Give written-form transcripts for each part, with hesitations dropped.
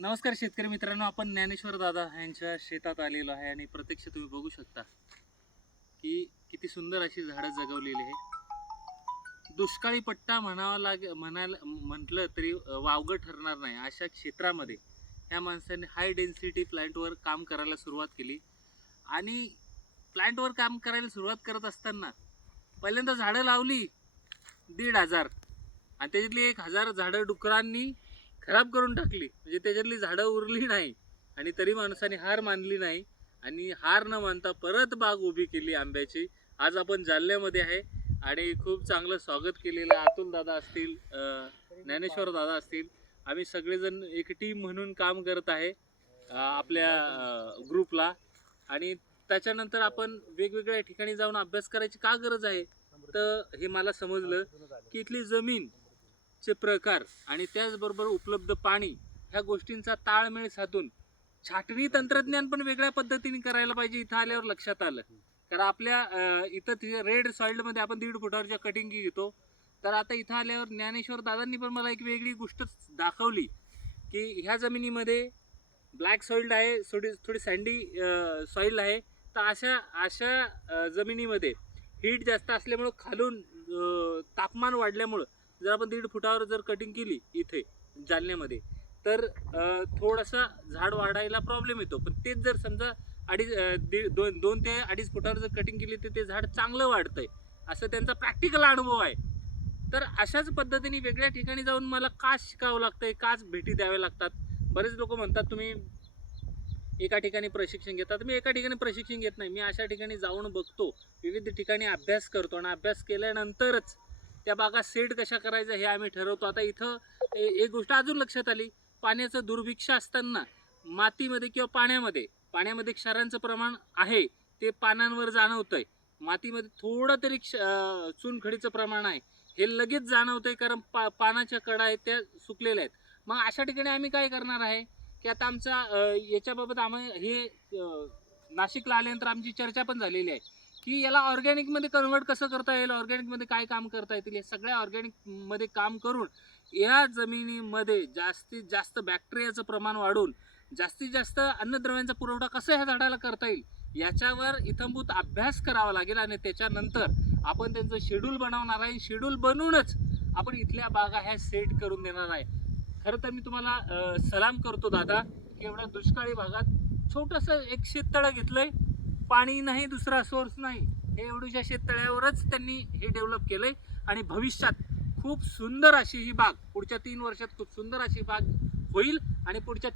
नमस्कार शेतकरी मित्रांनो, आपण ज्ञानेश्वर दादा यांच्या शेतात आलेलो आहे आणि प्रत्यक्ष तुम्ही बघू शकता की किती सुंदर अशी झाडं जगवलेली आहे. दुष्काळी पट्टा म्हणायला म्हटलं तरी वावगं ठरणार नाही अशा क्षेत्रामध्ये ह्या माणसाने हाय डेन्सिटी प्लांटवर काम करायला सुरुवात केली. आणि प्लांटवर काम करायला सुरुवात करत असताना पहिल्यांदा झाडं लावली 1,500 आणि त्याच्यातली 1,000 झाडं डुकरांनी खराब करून टाकली. म्हणजे त्याच्यातली झाडं उरली नाही आणि तरी माणसाने हार मानली नाही आणि हार न मानता परत बाग उभी केली आंब्याची. आज आपण जालन्यामध्ये आहे आणि खूप चांगलं स्वागत केलेलं अतुल दादा असतील, ज्ञानेश्वर दादा असतील, आम्ही सगळेजण एक टीम म्हणून काम करत आहे आपल्या ग्रुपला. आणि त्याच्यानंतर आपण वेगवेगळ्या ठिकाणी जाऊन अभ्यास करायची का गरज आहे, तर हे मला समजलं की इथली जमीन चे प्रकार आणि त्याचबरोबर उपलब्ध पाणी ह्या गोष्टींचा ताळमेळ साधून छाटणी तंत्रज्ञान पण वेगळ्या पद्धतीने करायला पाहिजे. इथं आल्यावर लक्षात आलं, कारण आपल्या इथं रेड सॉइलमध्ये आपण 1.5 फुटावरच्या कटिंग घेतो. तर आता इथं आल्यावर ज्ञानेश्वर दादांनी पण मला एक वेगळी गोष्ट दाखवली की ह्या जमिनीमध्ये ब्लॅक सॉइल्ड आहे, थोडी सँडी सॉइल आहे. तर अशा अशा जमिनीमध्ये हीट जास्त असल्यामुळं खालून तापमान वाढल्यामुळं जर आपण 1.5 फुटावर जर कटिंग केली इथे जालन्यामध्ये तर थोडासा झाड वाढायला प्रॉब्लेम येतो. पण तेच जर समजा 2 ते 2.5 फुटावर जर कटिंग केली तर ते झाड चांगलं वाढतंय, असं त्यांचा प्रॅक्टिकल अनुभव आहे. तर अशाच पद्धतीने वेगळ्या ठिकाणी जाऊन मला का शिकावं लागतंय, काच भेटी द्याव्या लागतात. बरेच लोक म्हणतात तुम्ही एका ठिकाणी प्रशिक्षण घेतात. मी एका ठिकाणी प्रशिक्षण घेत नाही, मी अशा ठिकाणी जाऊन बघतो, विविध ठिकाणी अभ्यास करतो आणि अभ्यास केल्यानंतरच त्या बागा सेट कशा करायचं हे आम्ही ठरवतो. आता इथं एक गोष्ट अजून लक्षात आली, पाण्याचं दुर्भिक्ष असताना मातीमध्ये किंवा पाण्यामध्ये क्षारांचं प्रमाण आहे ते पानांवर जाणवतंय. मातीमध्ये थोडं तरी चुनखडीचं प्रमाण आहे हे लगेच जाणवतंय, कारण पानाच्या कडा आहेत त्या सुकलेल्या आहेत. मग अशा ठिकाणी आम्ही काय करणार आहे की आता आमचा याच्याबाबत आम्ही हे नाशिकला आल्यानंतर आमची चर्चा पण झालेली आहे की याला ऑर्गॅनिकमध्ये कन्वर्ट कसं करता येईल, ऑर्गॅनिकमध्ये काय काम करता येतील. हे सगळ्या ऑर्गॅनिकमध्ये काम करून या जमिनीमध्ये जास्तीत जास्त बॅक्टेरियाचं प्रमाण वाढून जास्तीत जास्त अन्नद्रव्यांचा पुरवठा कसं ह्या झाडाला करता येईल याच्यावर इत्थंभूत अभ्यास करावा लागेल. आणि त्याच्यानंतर आपण त्यांचं शेड्यूल बनवणार आहे. शेड्यूल बनवूनच आपण इथल्या बागा ह्या सेट करून देणार आहे. खरं तर मी तुम्हाला सलाम करतो दादा की एवढ्या दुष्काळी भागात छोटंसं एक शेततळं घेतलंय, पाणी नाही, दुसरा सोर्स नाही, हे एवढ्याशा शेततळ्यावरच त्यांनी हे डेव्हलप केलंय. आणि भविष्यात खूप सुंदर अशी ही बाग पुढच्या 3 वर्षात खूप सुंदर अशी बाग होईल. आणि पुढच्या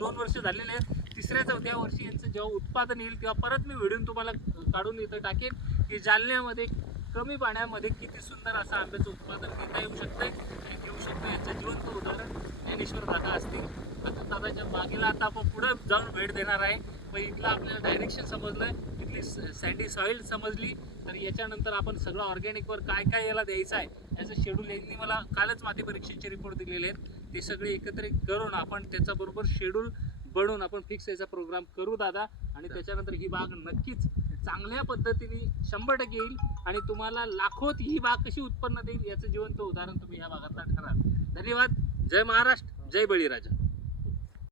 2 वर्ष झालेले आहेत, 3ऱ्या-4थ्या वर्षी यांचं जेव्हा उत्पादन येईल तेव्हा परत मी व्हिडिओ तुम्हाला काढून इथं टाकेन की जालन्यामध्ये कमी पाण्यामध्ये किती सुंदर असं आंब्याचं उत्पादन घेता येऊ शकतंय आणि घेऊ शकतो. याचं जिवंत उदाहरण ज्ञानेश्वर दादा असतील. आता दादाच्या बागेला आता आपण पुढं जाऊन भेट देणार आहे. पण इथलं आपल्याला डायरेक्शन समजलं, इथली सँडी सॉइल समजली, तर याच्यानंतर आपण सगळं ऑर्गॅनिकवर काय काय याला द्यायचं आहे याचं शेड्यूल यांनी मला कालच माती परीक्षेचे रिपोर्ट दिलेले आहेत. ते सगळे एकत्रित करून आपण त्याच्याबरोबर शेड्यूल बनवून आपण फिक्स याचा प्रोग्राम करू दादा. आणि त्याच्यानंतर ही बाग नक्कीच चांगल्या पद्धतीने 100% येईल आणि तुम्हाला लाखोत ही बाग कशी उत्पन्न देईल याचं जिवंत उदाहरण तुम्ही या भागातला ठराल. धन्यवाद. जय महाराष्ट्र, जय बळीराजा.